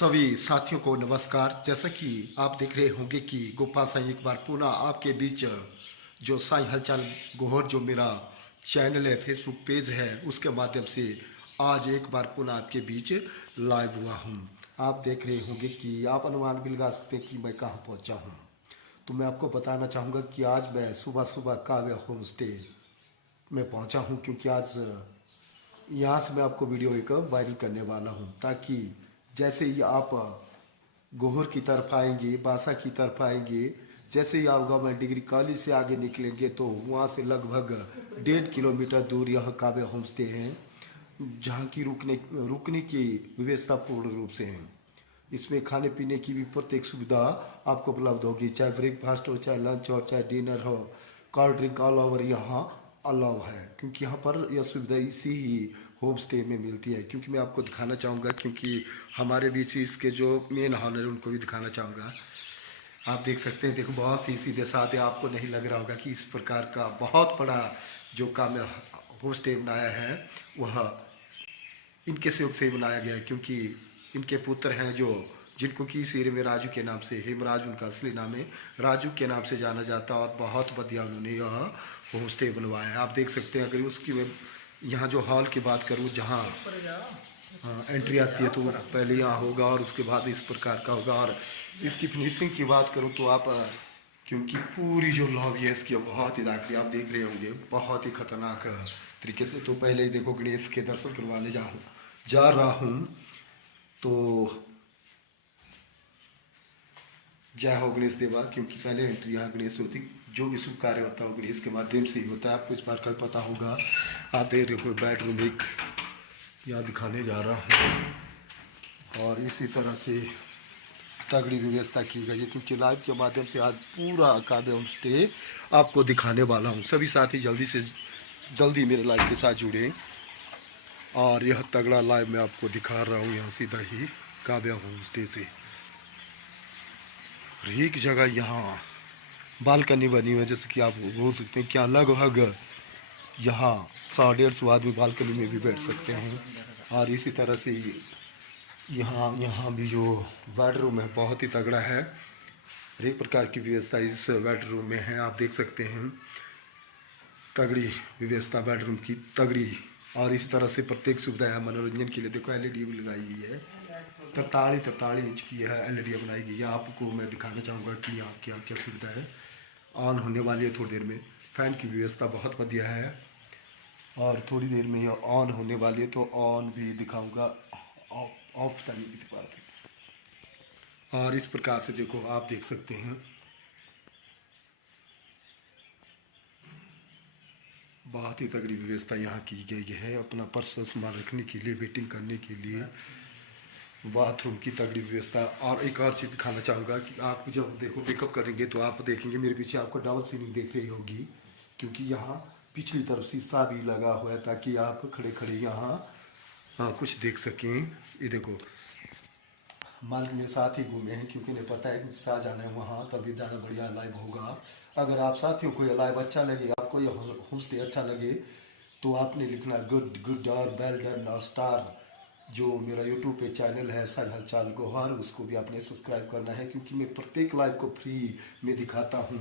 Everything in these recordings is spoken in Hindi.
सभी साथियों को नमस्कार। जैसा कि आप देख रहे होंगे कि गोपाल साईं एक बार पुनः आपके बीच जो साईं हलचल गोहर जो मेरा चैनल है, फेसबुक पेज है, उसके माध्यम से आज एक बार पुनः आपके बीच लाइव हुआ हूँ। आप देख रहे होंगे कि आप अनुमान भी लगा सकते हैं कि मैं कहाँ पहुँचा हूँ। तो मैं आपको बताना चाहूँगा कि आज मैं सुबह सुबह काव्य होम स्टे में पहुँचा हूँ, क्योंकि आज यहाँ से मैं आपको वीडियो एक वायरल करने वाला हूँ, ताकि जैसे ही आप गोहर की तरफ आएंगे, बासा की तरफ आएंगे, जैसे ही आप गवर्नमेंट डिग्री कॉलेज से आगे निकलेंगे तो वहाँ से लगभग 1.5 किलोमीटर दूर यह काव्य होम स्टे है, जहाँ की रुकने की व्यवस्था पूर्ण रूप से है। इसमें खाने पीने की भी प्रत्येक सुविधा आपको उपलब्ध होगी, चाहे ब्रेकफास्ट हो, चाहे लंच हो, चाहे डिनर हो। कोल्ड ड्रिंक ऑल ओवर यहाँ अलाउ है, क्योंकि यहाँ पर यह सुविधा इसी ही होम स्टे में मिलती है। क्योंकि मैं आपको दिखाना चाहूँगा, क्योंकि हमारे बीच इसके जो मेन हॉनर है उनको भी दिखाना चाहूँगा। आप देख सकते हैं, देखो बहुत ही सीधे साधे, आपको नहीं लग रहा होगा कि इस प्रकार का बहुत बड़ा जो काम होम स्टे बनाया है वह इनके सहयोग से बनाया गया है। क्योंकि इनके पुत्र हैं जिनको कि इस एरिया में राजू के नाम से, हेमराज उनका असली नाम है, राजू के नाम से जाना जाता है। और बहुत बढ़िया उन्होंने यह होम स्टे बनवाया है। आप देख सकते हैं, अगर उसकी मैं यहाँ जो हॉल की बात करूँ, जहाँ एंट्री आती है, तो पहले यहाँ होगा और उसके बाद इस प्रकार का होगा। और इसकी फिनिशिंग की बात करूँ तो आप क्योंकि पूरी जो लॉबी है इसकी बहुत ही दाखिली आप देख रहे होंगे, बहुत ही खतरनाक तरीके से। तो पहले ही देखो गणेश के दर्शन करवाने जा रहा हूँ। तो जय हो गणेश देवा, क्योंकि पहले एंट्री यहाँ गणेश होती, जो भी शुभ कार्य होता है वो गणेश के माध्यम से ही होता है। आपको इस बार का पता होगा। आप देख रहे हो बेडरूम एक यहाँ दिखाने जा रहा हूँ, और इसी तरह से तगड़ी व्यवस्था की गई है, क्योंकि लाइव के माध्यम से आज पूरा काव्य होम स्टे आपको दिखाने वाला हूँ। सभी साथी जल्दी से जल्दी मेरे लाइव के साथ जुड़े, और यह तगड़ा लाइव मैं आपको दिखा रहा हूँ यहाँ सीधा ही काव्य होम स्टे से। एक जगह यहाँ बालकनी बनी हुई है, जैसे कि आप बोल सकते हैं क्या लगभग यहाँ 150 आदमी बालकनी में भी बैठ सकते हैं। और इसी तरह से यहाँ भी जो बेडरूम है बहुत ही तगड़ा है। हर एक प्रकार की व्यवस्था इस बेडरूम में है। आप देख सकते हैं तगड़ी व्यवस्था बेडरूम की, तगड़ी। और इसी तरह से प्रत्येक सुविधा है मनोरंजन के लिए। देखो LED भी लगाई गई है, 43 इंच की है LED बनाई गई है। आपको मैं दिखाना चाहूँगा कि यहाँ क्या क्या सुविधा है। ऑन होने वाली है थोड़ी देर में। फ़ैन की व्यवस्था बहुत बढ़िया है, और थोड़ी देर में यह ऑन होने वाली है, तो ऑन भी दिखाऊंगा, ऑफ तो नहीं दिख पा रहा। और इस प्रकार से देखो आप देख सकते हैं बहुत ही तगड़ी व्यवस्था यहाँ की गई है अपना पर्स सामान रखने के लिए, वेटिंग करने के लिए, बाथरूम की तगड़ी व्यवस्था। और एक और चीज़ दिखाना चाहूँगा कि आप जब देखो पिकअप करेंगे तो आप देखेंगे मेरे पीछे आपको डबल सीलिंग देख रही होगी, क्योंकि यहाँ पिछली तरफ शीशा भी लगा हुआ है, ताकि आप खड़े खड़े यहाँ कुछ देख सकें। ये देखो मालिक मेरे साथ ही घूमे हैं, क्योंकि इन्हें पता है कि साथ जाना है वहाँ, तभी ज़्यादा बढ़िया लाइव होगा। अगर आप साथियों को ये लाइव अच्छा लगे, आपको ये होम स्टे अच्छा लगे, तो आपने लिखना गुड और वेल डन और स्टार। जो मेरा यूट्यूब पे चैनल है साईं हलचल गोहर, उसको भी आपने सब्सक्राइब करना है, क्योंकि मैं प्रत्येक लाइव को फ्री में दिखाता हूँ।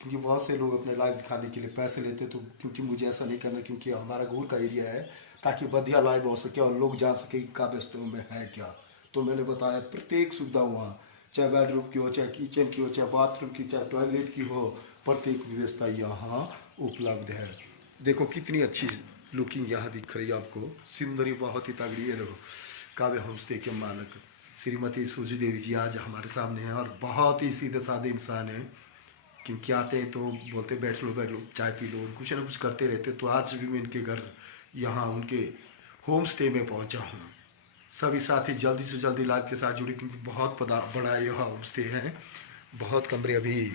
क्योंकि बहुत से लोग अपने लाइव दिखाने के लिए पैसे लेते, तो क्योंकि मुझे ऐसा नहीं करना, क्योंकि हमारा गोहर का एरिया है, ताकि बढ़िया लाइव हो सके और लोग जान सके कि काव्य स्टोर में है क्या। तो मैंने बताया प्रत्येक सुविधा वहाँ, चाहे बेडरूम की हो, चाहे किचन की हो, चाहे बाथरूम की, चाहे टॉयलेट की हो, प्रत्येक व्यवस्था यहाँ उपलब्ध है। देखो कितनी अच्छी लुकिंग यहाँ दिख रही है आपको, सिंदरी बहुत ही तगड़ी है। देखो काव्य होम स्टे के मालक श्रीमती सूजी देवी जी आज हमारे सामने हैं, और बहुत ही सीधे साधे इंसान हैं। क्योंकि आते हैं तो बोलते बैठ लो चाय पी लो, कुछ ना कुछ करते रहते। तो आज भी मैं इनके घर यहाँ उनके होम स्टे में पहुँचा हूँ। सभी साथी जल्दी से जल्दी लाइव के साथ जुड़े, क्योंकि बहुत बड़ा यह होम स्टे है। बहुत कमरे अभी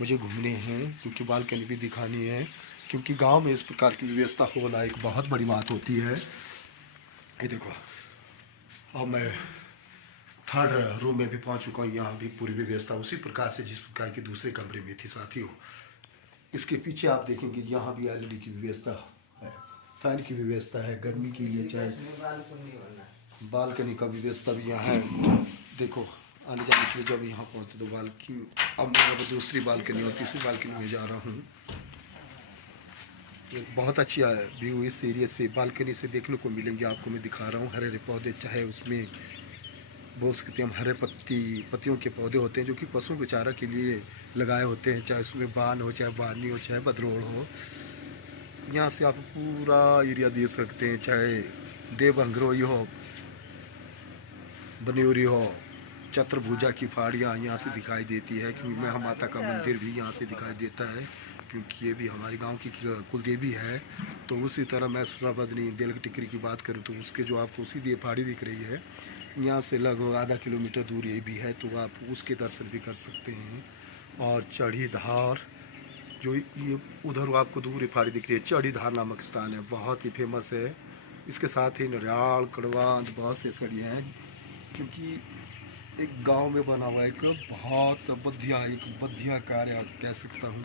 मुझे घूमने हैं, क्योंकि बालकनी भी दिखानी है, क्योंकि गांव में इस प्रकार की व्यवस्था होना एक बहुत बड़ी बात होती है। ये देखो अब मैं 3rd रूम में भी पहुंच चुका हूँ। यहाँ भी पूरी व्यवस्था उसी प्रकार से जिस प्रकार की दूसरे कमरे में थी साथियों। इसके पीछे आप देखेंगे यहाँ भी LED की व्यवस्था है, फैन की व्यवस्था है गर्मी के लिए, चाहे बालकनी का व्यवस्था भी यहाँ है। देखो आने जाने के लिए जब यहाँ पहुँचे तो बालकनी, अब मैं अब दूसरी बालकनी और तीसरी बालकनी में जा रहा हूँ। एक बहुत अच्छा व्यू इस एरिया से बालकनी से देखने को मिलेंगे आपको। मैं दिखा रहा हूँ हरे हरे पौधे, चाहे उसमें बोल सकते हैं हम हरे पत्तियों के पौधे होते हैं जो कि पशुओं को चारा के लिए लगाए होते हैं, चाहे उसमें बान हो, चाहे बानी हो, चाहे बदरोड़ हो। यहाँ से आप पूरा एरिया देख सकते हैं, चाहे देवंगरोई हो, बन्योरी हो, चतुर्भुजा की पहाड़ियाँ यहाँ से दिखाई देती है, क्योंकि मैं माता का मंदिर भी यहाँ से दिखाई देता है, क्योंकि ये भी हमारे गांव की कुलदेवी है। तो उसी तरह मैं सुराबदनी बेल टिकरी की बात करूँ तो उसके जो आपको सीधी पहाड़ी दिख रही है, यहाँ से लगभग आधा किलोमीटर दूर ये भी है, तो आप उसके दर्शन भी कर सकते हैं। और चढ़ी धार जो ये उधर आपको दूर पहाड़ी दिख रही है, चढ़ी धार नामक स्थान है, बहुत ही फेमस है। इसके साथ ही नरियाल कड़वांत बहुत से सड़ियाँ हैं, क्योंकि एक गांव में बना हुआ एक बहुत बढ़िया कार्य कह सकता हूँ।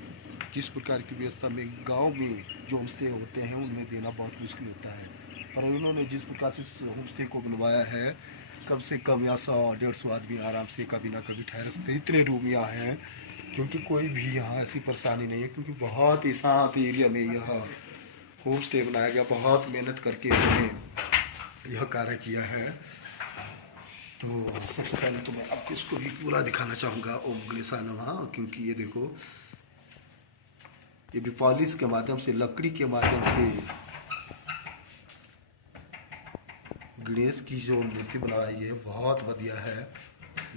जिस प्रकार की व्यवस्था में गांव में जो होम स्टे होते हैं उनमें देना बहुत मुश्किल होता है, पर उन्होंने जिस प्रकार से होम स्टे को बनवाया है, कम से कम यहाँ 100-150 आदमी आराम से कभी ना कभी ठहर सकते हैं। इतने रूम यहाँ हैं, क्योंकि कोई भी यहाँ ऐसी परेशानी नहीं है, क्योंकि बहुत ही शांत एरिया में यह होम स्टे बनाया गया। बहुत मेहनत करके उन्होंने यह कार्य किया है। तो सबसे पहले तो मैं आपको इसको भी पूरा दिखाना चाहूँगा ओम गणेशाय नमः, क्योंकि ये देखो ये भी पॉलिश के माध्यम से, लकड़ी के माध्यम से गणेश की जो मूर्ति बनाई है बहुत बढ़िया है।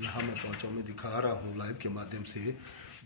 यहाँ मैं पहुँचा, मैं दिखा रहा हूँ लाइव के माध्यम से।